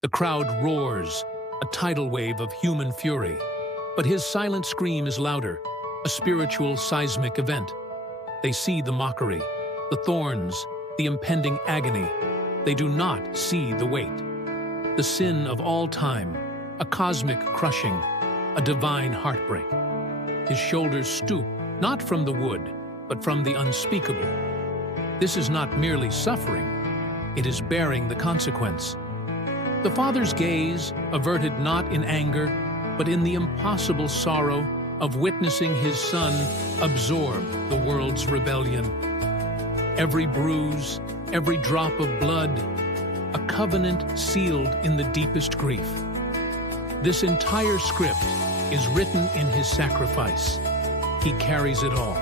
The crowd roars, a tidal wave of human fury. But his silent scream is louder, a spiritual seismic event. They see the mockery, the thorns, the impending agony. They do not see the weight. The sin of all time, a cosmic crushing, a divine heartbreak. His shoulders stoop, not from the wood, but from the unspeakable. This is not merely suffering, it is bearing the consequence. The Father's gaze, averted not in anger, but in the impossible sorrow of witnessing his Son absorb the world's rebellion. Every bruise, every drop of blood, a covenant sealed in the deepest grief. This entire script is written in his sacrifice. He carries it all.